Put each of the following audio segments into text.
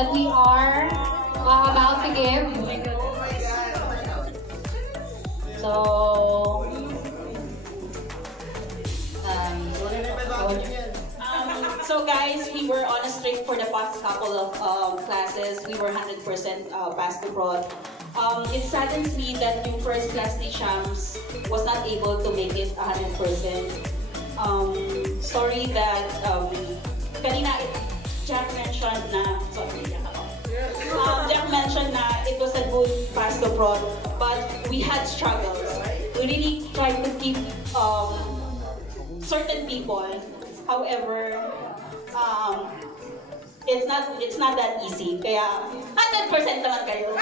that we are about to give. So, so guys, we were on a streak for the past couple of classes. We were 100% pass to prod. It saddens me that yung first class ni Shams was not able to make it 100%. Sorry that kanina Jack mentioned na Jack mentioned na it was a good pass to prod, but we had struggles. We really tried to keep certain people. However, it's not that easy. Kaya 100% naman kayo.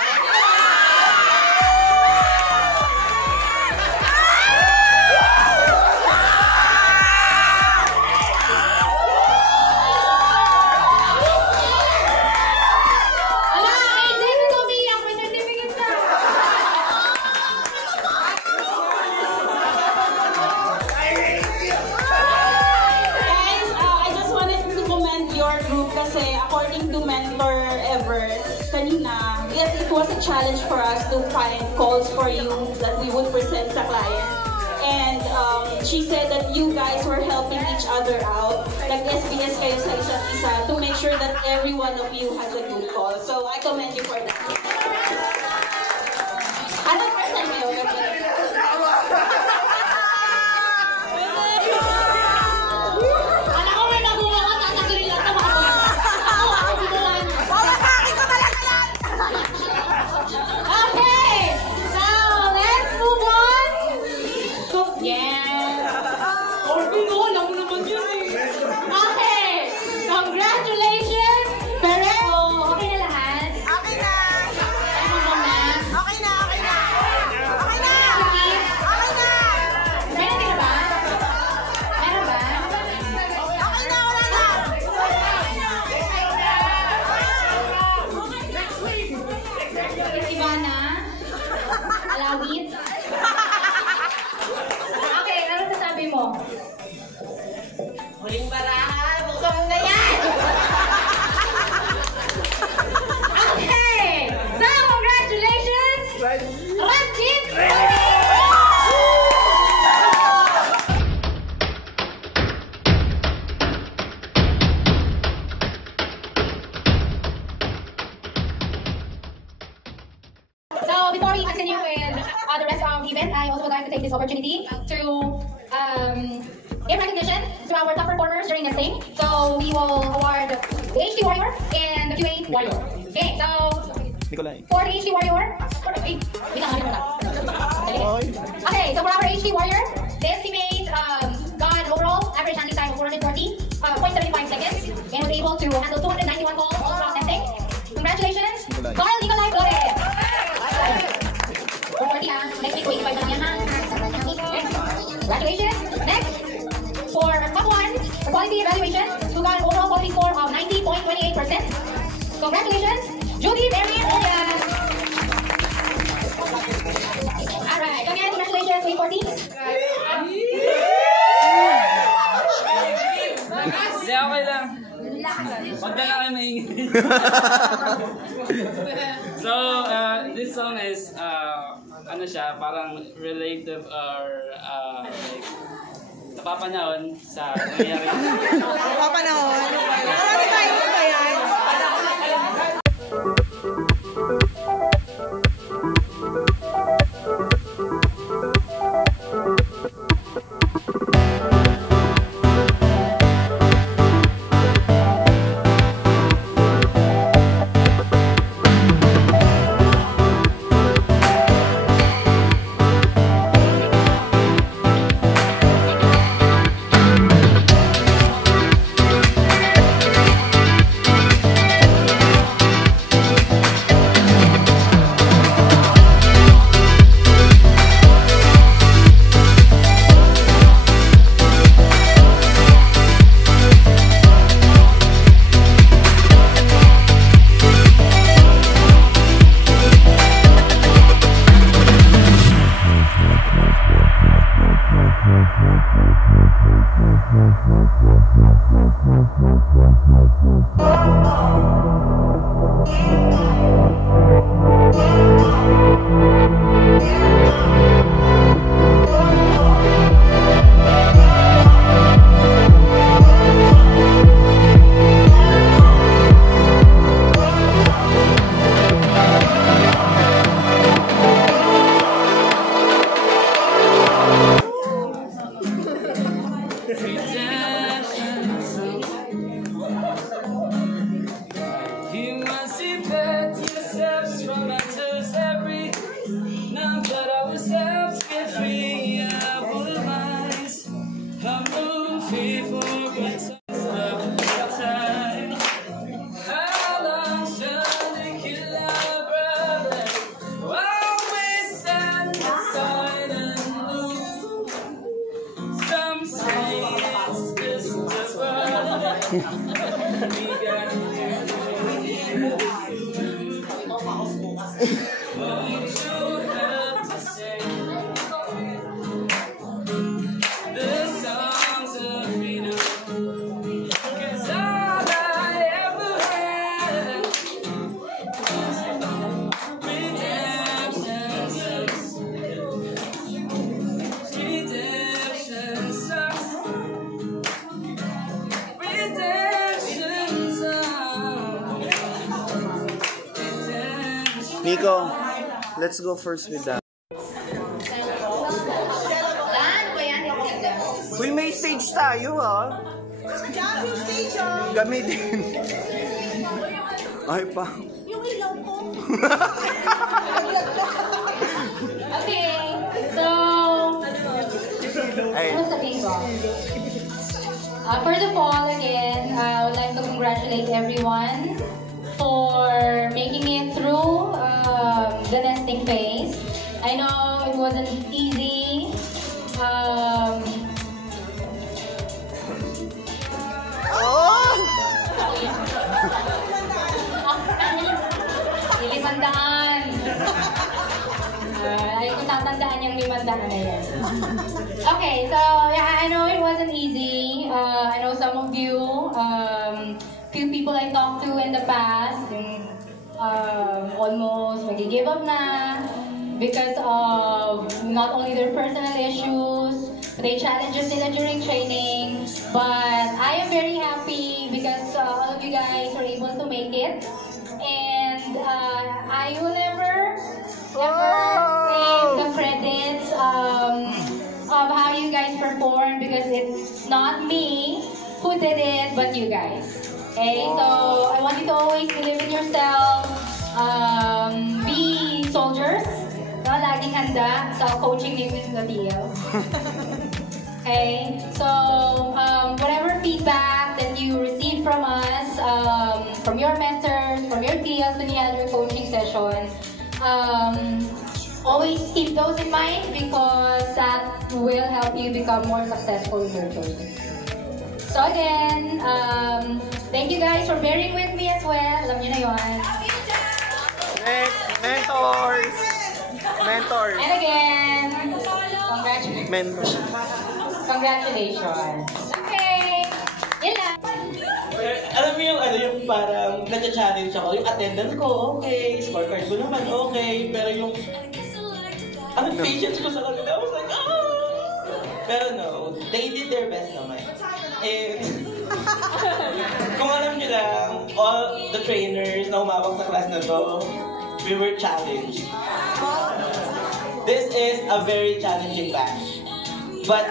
Yes, it was a challenge for us to find calls for you that we would present sa client. And she said that you guys were helping each other out. Nag-SBS kayo sa isa't isa to make sure that every one of you has a good call. So I commend you for that. 100% kayo. Okay, ano sasabi mo? Huling barahan! Buksan mo na yan! Okay! So, congratulations! Ranjit! So, before we continue with the rest of the event, I also would like to take this opportunity to give recognition to our top performers during this thing. So, we will award the HD Warrior and the QA Warrior. Okay, so for the HD Warrior, okay, so for our HD Warrior, the estimate got an overall average handling time of 440.75 seconds and was able to handle 291 calls all processing. Congratulations, Carl Nicolai Flores! Next week, 25 na lang yan, ha? Congratulations! Next, for top one, for quality evaluation, who got an overall quality score of 90.28%. Congratulations, Judy Marian Williams! Alright, so again, congratulations, Wave 14. Hindi, okay lang. Huwag na lang kayo maingin. So, this song is, ano siya, parang relative or like, napapanahon sa nangyayari. Napapanahon? Sorry tayo ba yan? steps get free, I will rise. I'm moving forward, stop time. How long shall they kill our brother? While we stand aside and look. Some say it's just a brother. We got to won't you help to sing the songs of freedom? 'Cause all I ever had was redemption sucks. Redemption sucks. Redemption sucks. Nico, let's go first with that. Dan, ba yan? Uy, may stage tayo, ha? Gamitin. Ay, pa. Okay, so, Ay. ano sabihin ko? First of all, again, I would like to congratulate everyone for making it through the nesting phase. I know it wasn't easy. Limandaan. Ayaw ko tatandaan yung 500 na yan. Okay, so yeah, I know it wasn't easy. I know some of you, few people I talked to in the past, almost mag-give up na because of not only their personal issues, but they challenges nila during training. But I am very happy because all of you guys were able to make it. And I will never claim the credits of how you guys performed because it's not me who did it, but you guys. Okay, so I want you to always believe in yourself, be soldiers, no? Laging handa sa coaching ni Miss Gatil. Okay, so whatever feedback that you receive from us, from your mentors, from your TLs when you had your coaching session, always keep those in mind because that will help you become more successful in your journey. So again, thank you guys for bearing with me as well. Alam niyo na yun. Next, mentors. Mentors. And again, Mentors. congratulations. Okay, yun lang. Alam mo yung yung parang nag-challenge ako, yung attendance ko, okay, scorecard ko naman, okay, pero yung patience ko sa kanila, I was like, Pero no, they did their best naman. And kung alam nyo lang, all the trainers na umabang sa class na to, we were challenged. This is a very challenging batch. But,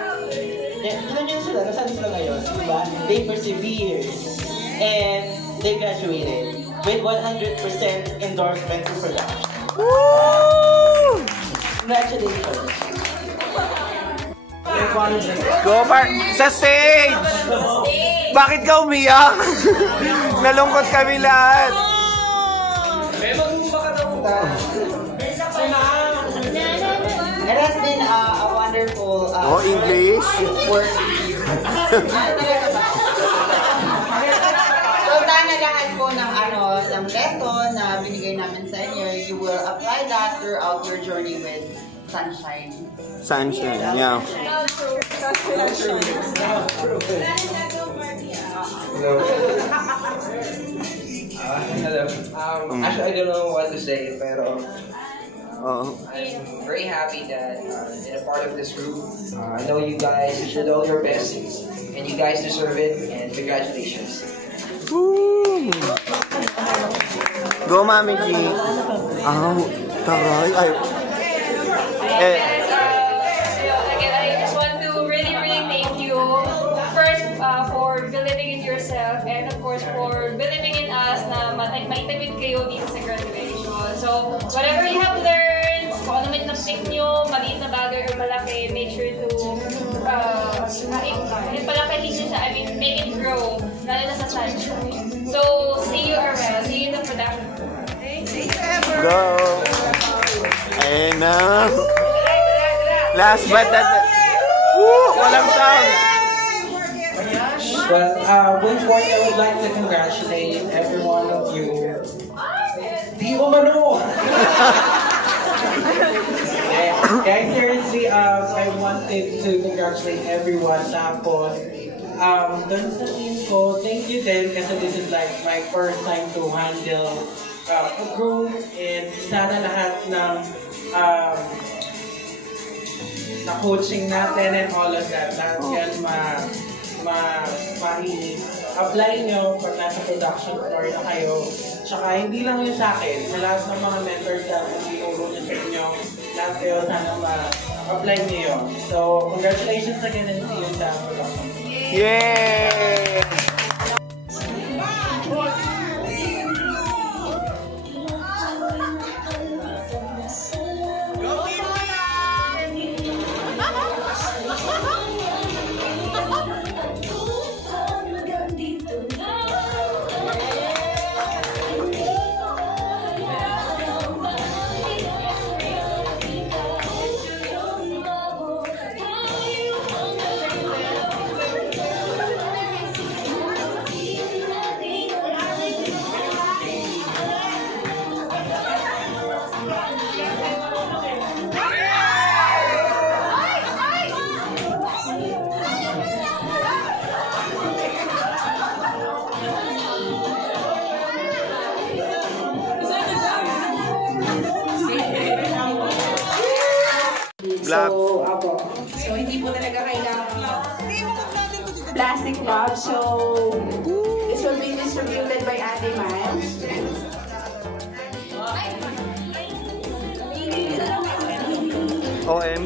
tignan nyo sila, nasaan sila ngayon, diba? They persevered. And they graduated with 100% endorsement to production. Woo! Congratulations. Go, Mark! Sa stage! Bakit ka umiyak? Nalungkot kami lahat. It has been a wonderful English? work. So, sana lahat po ng lesson na binigay namin sa inyo, you will apply that throughout your journey with Sunshine. Sunshine, yeah. Hello. Actually, I don't know what to say, pero Oh. I'm very happy that in a part of this group. I know you guys did all your best, and you guys deserve it, and congratulations. Woo! Go, Mami G. Taray. Ay. Again, I just want to really thank you first for believing in yourself and of course for believing in us na maitawid kayo dito sa graduation. So, whatever you have learned, kung ano man stick nyo, maliit na bagay or malaki, make sure to palakahin nyo siya, make it grow, lalo na sa sunshine. So, see you around. See you in the production. Go! Ayun na. Last but not the... Woo! Walang sound! Well, once more, I would like to congratulate every one of you. Di umano! Guys, seriously, I wanted to congratulate everyone. Tapos, dun sa team ko, thank you din kasi this is like my first time to handle a group, and sana lahat ng na coaching natin and all of that, lahat yan ma-apply nyo pag nasa production floor na kayo. Tsaka hindi lang yun sa akin, sa lahat ng mga mentors na tinuro nyo sa inyo, lahat kayo sana ma-apply nyo yun. So, congratulations again and see you sa production. Yay! So, hindi po talaga kailangan plastic wrap. So, this will be distributed by Ate Man. OM.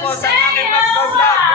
po sa aking mag-vlog.